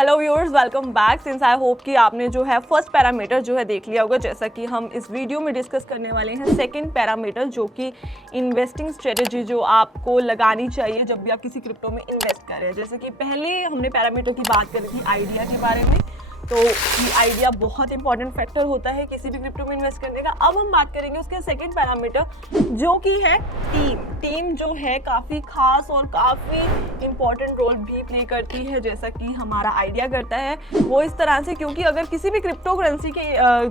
Hello viewers, welcome back. Since I hope कि आपने जो है फर्स्ट पैरामीटर जो है देख लिया होगा। जैसा कि हम इस वीडियो में डिस्कस करने वाले हैं सेकंड पैरामीटर, जो कि इन्वेस्टिंग स्ट्रेटजी जो आपको लगानी चाहिए जब भी आप किसी क्रिप्टो में इन्वेस्ट कर रहे हैं। जैसे कि पहले हमने पैरामीटर की बात करी थी आइडिया के बारे में, तो ये आइडिया बहुत इंपॉर्टेंट फैक्टर होता है किसी भी क्रिप्टो में इन्वेस्ट करने का। अब हम बात करेंगे उसके सेकंड पैरामीटर, जो कि है टीम। टीम जो है काफ़ी खास और काफ़ी इंपॉर्टेंट रोल भी प्ले करती है, जैसा कि हमारा आइडिया करता है वो इस तरह से, क्योंकि अगर किसी भी क्रिप्टो करेंसी के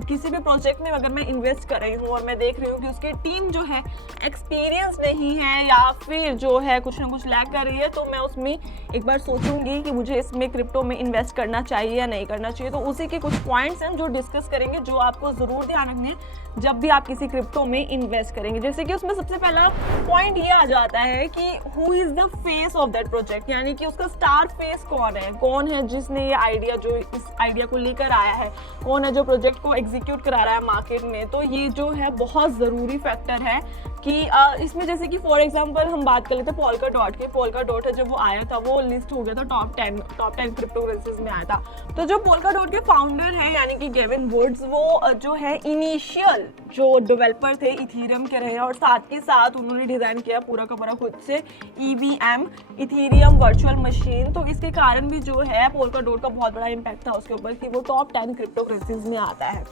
किसी भी प्रोजेक्ट में अगर मैं इन्वेस्ट कर रही हूँ और मैं देख रही हूँ कि उसकी टीम जो है एक्सपीरियंस नहीं है या फिर जो है कुछ ना कुछ लैग कर रही है, तो मैं उसमें एक बार सोचूंगी कि मुझे इसमें क्रिप्टो में इन्वेस्ट करना चाहिए या नहीं करना चाहिए। तो उसी के कुछ पॉइंट्स हैं जो डिस्कस करेंगे, जो आपको ज़रूर ध्यान रखने हैं जब भी आप किसी क्रिप्टो में इन्वेस्ट करेंगे। जैसे कि उसमें सबसे पहला पॉइंट ये आ जाता है कि who is the face of that project, यानी कि उसका स्टार फेस कौन है जिसने ये आइडिया, जो इस आइडिया को लेकर आया है, कौन है जो प्रोजेक्ट को एग्जीक्यूट करा रहा है मार्केट में। तो ये जो है बहुत ज़रूरी फैक्टर है कि इसमें जैसे कि फॉर एग्जांपल हम बात कर लेते हैं पोल्का डॉट की। पोल्का डॉट है, जब वो आया था वो लिस्ट हो गया था टॉप 10 क्रिप्टो करेंसीज में आया था। तो जो पोल्का डॉट के फाउंडर है यानी कि गेविन वुड्स, वो जो है इनिशियल जो डेवलपर थे इथेरियम के रहे, और साथ के साथ उन्होंने डिज़ाइन किया पूरा का पूरा खुद से EVM, इथेरियम वर्चुअल मशीन। तो इसके कारण भी जो है पोल्का डॉट का बहुत बड़ा इम्पैक्ट था उसके ऊपर कि वो टॉप 10 क्रिप्टो करेंसीज में आता है।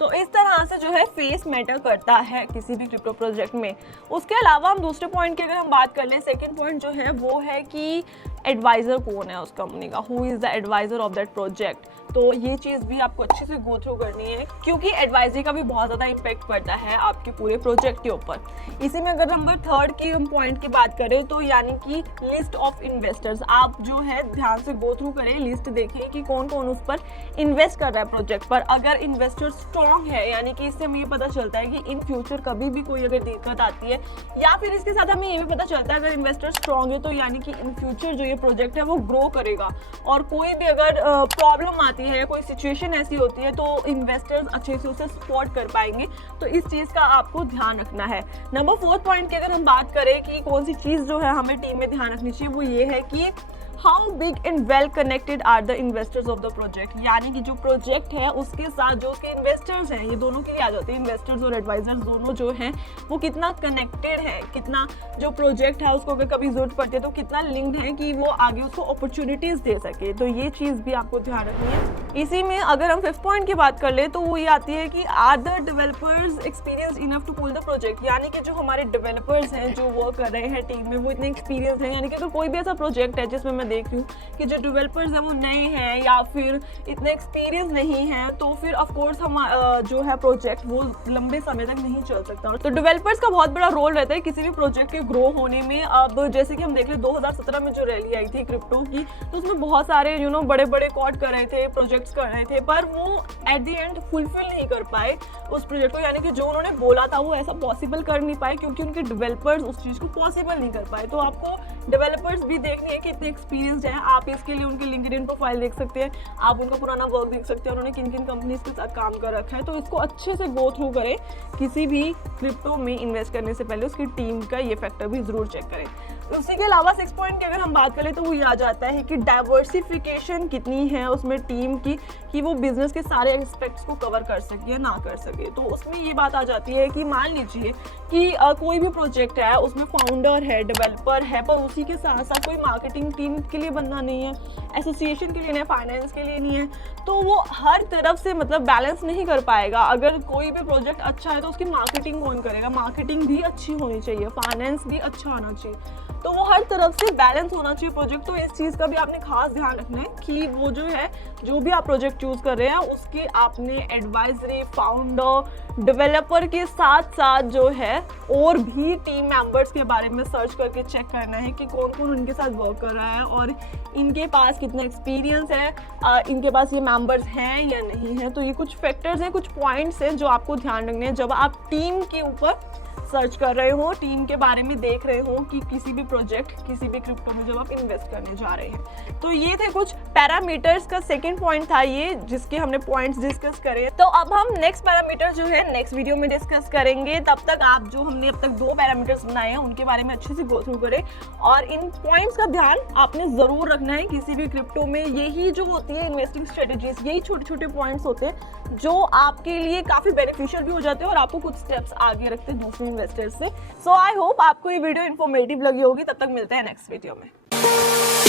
तो इस तरह से जो है फेस मैटर करता है किसी भी क्रिप्टो प्रोजेक्ट में। उसके अलावा हम दूसरे पॉइंट की अगर हम बात कर लें, सेकंड पॉइंट जो है वो है कि एडवाइज़र कौन है उस कंपनी का, who is the advisor of that project. तो ये चीज़ भी आपको अच्छे से गो थ्रू करनी है, क्योंकि एडवाइजरी का भी बहुत ज़्यादा इम्पैक्ट पड़ता है आपके पूरे प्रोजेक्ट के ऊपर। इसी में अगर नंबर थर्ड की हम पॉइंट की बात करें, तो यानी कि लिस्ट ऑफ इन्वेस्टर्स। आप जो है ध्यान से गो थ्रू करें, लिस्ट देखें कि कौन कौन उस पर इन्वेस्ट कर रहा है प्रोजेक्ट पर। अगर इन्वेस्टर स्ट्रॉन्ग है, यानी कि इससे हमें ये पता चलता है कि इन फ्यूचर कभी भी कोई अगर दिक्कत आती है, या फिर इसके साथ हमें ये भी पता चलता है अगर इन्वेस्टर स्ट्रॉन्ग है तो यानी कि इन फ्यूचर जो ये प्रोजेक्ट है वो ग्रो करेगा, और कोई भी अगर प्रॉब्लम आती है, कोई सिचुएशन ऐसी होती है, तो इन्वेस्टर्स अच्छे से उसे सपोर्ट कर पाएंगे। तो इस चीज़ का आपको ध्यान रखना है। नंबर फोर्थ पॉइंट की अगर हम बात करें कि कौन सी चीज़ जो है हमें टीम में ध्यान रखनी चाहिए, वो ये है कि how big and well connected are the investors of the project. यानी कि जो प्रोजेक्ट है उसके साथ जो उसके इन्वेस्टर्स हैं, ये दोनों के लिए आ जाते हैं, इन्वेस्टर्स और एडवाइजर्स दोनों जो हैं वो कितना कनेक्टेड है, कितना जो प्रोजेक्ट है उसको अगर कभी जरूरत पड़ती है तो कितना लिंक्ड है कि वो आगे उसको अपॉर्चुनिटीज़ दे सके। तो ये चीज़ भी आपको ध्यान रखनी है। इसी में अगर हम फिफ्थ पॉइंट की बात कर ले, तो वो ये आती है कि are the developers experience enough to pull the project. यानी कि जो हमारे डेवलपर्स हैं जो वर्क कर रहे हैं टीम में, वो इतने एक्सपीरियंस हैं। यानी कि अगर कोई भी ऐसा प्रोजेक्ट है जिसमें मैं देख रही हूँ कि जो डेवलपर्स हैं वो नए हैं या फिर इतने एक्सपीरियंस नहीं हैं, तो फिर ऑफ कोर्स हम जो है प्रोजेक्ट वो लंबे समय तक नहीं चल सकता। तो डेवलपर्स का बहुत बड़ा रोल रहता है किसी भी प्रोजेक्ट के ग्रो होने में। अब जैसे कि हम देख रहे 2017 में जो रैली आई थी क्रिप्टो की, तो उसमें बहुत सारे बड़े बड़े कॉट कर रहे थे, प्रोजेक्ट्स कर रहे थे, पर वो एट द एंड फुलफिल नहीं कर पाए उस प्रोजेक्ट को। यानी कि जो उन्होंने बोला था वो ऐसा पॉसिबल कर नहीं पाए, क्योंकि उनके डेवलपर्स उस चीज़ को पॉसिबल नहीं कर पाए। तो आपको डेवलपर्स भी देखने हैं कि इतने एक्सपीरियंस हैं। आप इसके लिए उनके लिंक्डइन प्रोफाइल देख सकते हैं, आप उनका पुराना वर्क देख सकते हैं, उन्होंने किन किन कंपनीज के साथ काम कर रखा है। तो इसको अच्छे से गो थ्रू करें। किसी भी क्रिप्टो में इन्वेस्ट करने से पहले उसकी टीम का ये फैक्टर भी जरूर चेक करें। उसी के अलावा सिक्स पॉइंट की अगर हम बात करें तो वो ये आ जाता है कि डाइवर्सिफिकेशन कितनी है उसमें टीम की, कि वो बिजनेस के सारे एस्पेक्ट्स को कवर कर सके या ना कर सके। तो उसमें ये बात आ जाती है कि मान लीजिए कि कोई भी प्रोजेक्ट है, उसमें फाउंडर है, डेवलपर है, पर उसी के साथ साथ कोई मार्केटिंग टीम के लिए बंदा नहीं है, एसोसिएशन के लिए नहीं है, फाइनेंस के लिए नहीं है, तो वो हर तरफ से बैलेंस नहीं कर पाएगा। अगर कोई भी प्रोजेक्ट अच्छा है तो उसकी मार्केटिंग कौन करेगा? मार्केटिंग भी अच्छी होनी चाहिए, फाइनेंस भी अच्छा होना चाहिए, तो वो हर तरफ से बैलेंस होना चाहिए प्रोजेक्ट। तो इस चीज़ का भी आपने खास ध्यान रखना है कि वो जो है, जो भी आप प्रोजेक्ट चूज कर रहे हैं उसकी आपने एडवाइजरी, फाउंडर, डेवलपर के साथ साथ जो है और भी टीम मेंबर्स के बारे में सर्च करके चेक करना है कि कौन कौन उनके साथ वर्क कर रहा है और इनके पास कितना एक्सपीरियंस है, इनके पास ये मेंबर्स हैं या नहीं है। तो ये कुछ फैक्टर्स हैं, कुछ पॉइंट्स हैं जो आपको ध्यान रखने हैं जब आप टीम के ऊपर सर्च कर रहे हो, टीम के बारे में देख रहे हो कि किसी भी प्रोजेक्ट, किसी भी क्रिप्टो में जब आप इन्वेस्ट करने जा रहे हैं। तो ये थे कुछ पैरामीटर्स का सेकंड पॉइंट था ये, जिसके हमने पॉइंट्स डिस्कस करे। तो अब हम नेक्स्ट पैरामीटर जो है नेक्स्ट वीडियो में डिस्कस करेंगे। तब तक आप जो हमने अब तक 2 पैरामीटर्स बनाए हैं उनके बारे में अच्छे से गो थ्रू करें, और इन पॉइंट्स का ध्यान आपने जरूर रखना है किसी भी क्रिप्टो में। यही जो होती है इन्वेस्टिंग स्ट्रेटेजीज, यही छोटे छोटे पॉइंट्स होते हैं जो आपके लिए काफी बेनिफिशियल भी हो जाते हैं और आपको कुछ स्टेप्स आगे रखते हैं दूसरे इन्वेस्टर्स से। सो आई होप आपको ये वीडियो इन्फॉर्मेटिव लगी होगी। तब तक मिलते हैं नेक्स्ट वीडियो में।